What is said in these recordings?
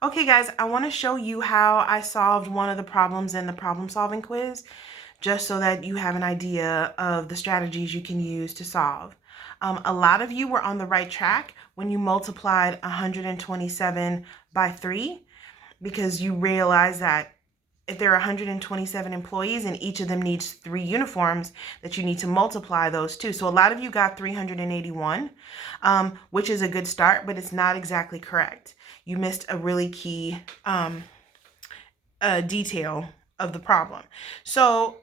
Okay guys, I want to show you how I solved one of the problems in the problem solving quiz, just so that you have an idea of the strategies you can use to solve. A lot of you were on the right track when you multiplied 127 by 3, because you realize that if there are 127 employees and each of them needs 3 uniforms, that you need to multiply those two. So a lot of you got 381, which is a good start, but it's not exactly correct. You missed a really key detail of the problem. So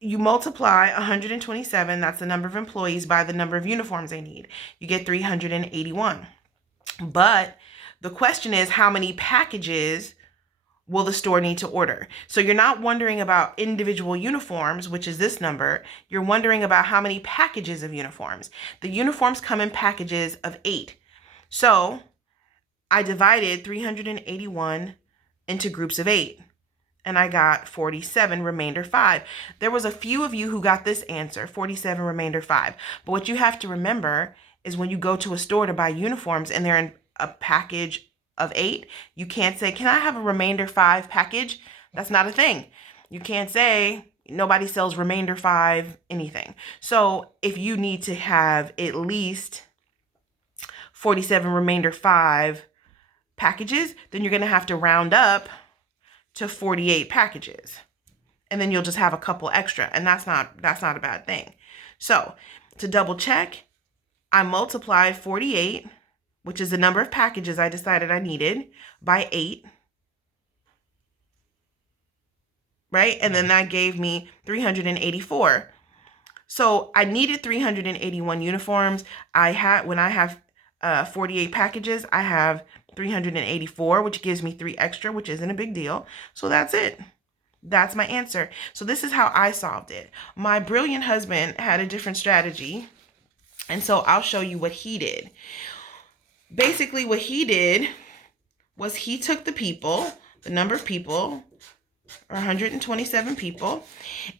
you multiply 127, that's the number of employees, by the number of uniforms they need. You get 381. But the question is, how many packages will the store need to order? So you're not wondering about individual uniforms, which is this number. You're wondering about how many packages of uniforms. The uniforms come in packages of 8. So I divided 381 into groups of 8, and I got 47, remainder 5. There was a few of you who got this answer, 47, remainder 5. But what you have to remember is when you go to a store to buy uniforms and they're in a package of 8, you can't say, can I have a remainder 5 package? That's not a thing. You can't say, nobody sells remainder 5 anything. So if you need to have at least 47 remainder 5 packages, then you're going to have to round up to 48 packages. And then you'll just have a couple extra, and that's not a bad thing. So to double check, I multiplied 48, which is the number of packages I decided I needed, by 8, right? And then that gave me 384. So I needed 381 uniforms. When I have 48 packages, I have 384, which gives me 3 extra, which isn't a big deal. So that's it. That's my answer. So this is how I solved it. My brilliant husband had a different strategy, and so I'll show you what he did. Basically, what he did was he took the number of people, or 127 people,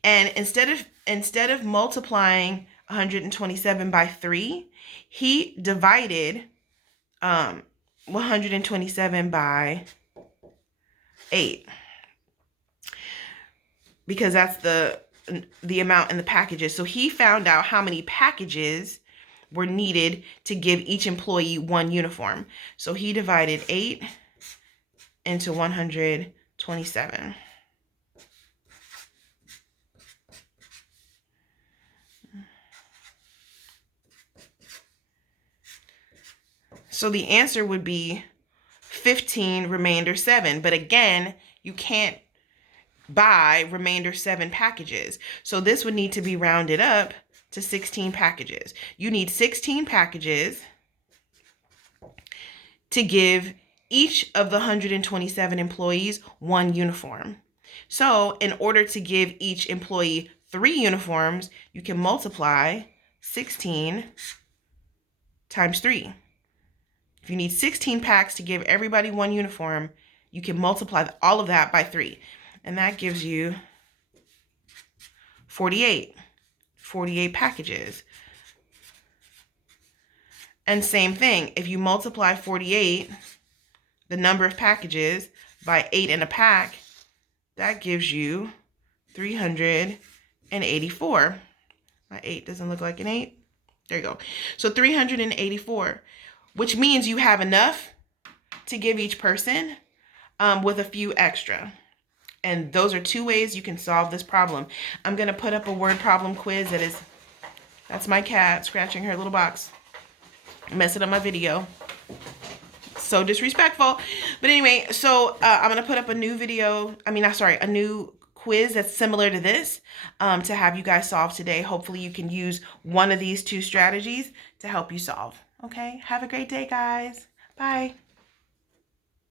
and instead of multiplying 127 by 3, he divided 127 by 8, because that's the amount in the packages. So he found out how many packages were needed to give each employee 1 uniform. So he divided 8 into 127. So the answer would be 15, remainder 7. But again, you can't buy remainder 7 packages. So this would need to be rounded up to 16 packages. You need 16 packages to give each of the 127 employees 1 uniform. So in order to give each employee 3 uniforms, you can multiply 16 times 3. If you need 16 packs to give everybody 1 uniform, you can multiply all of that by 3. And that gives you 48 packages. And same thing, if you multiply 48, the number of packages, by 8 in a pack, that gives you 384. My 8 doesn't look like an 8. There you go. So 384, which means you have enough to give each person with a few extra. And those are 2 ways you can solve this problem. I'm going to put up a word problem quiz that's my cat scratching her little box, messing up my video. So disrespectful. But anyway, so I'm going to put up a new a new quiz that's similar to this to have you guys solve today. Hopefully you can use one of these 2 strategies to help you solve. Okay, have a great day, guys. Bye.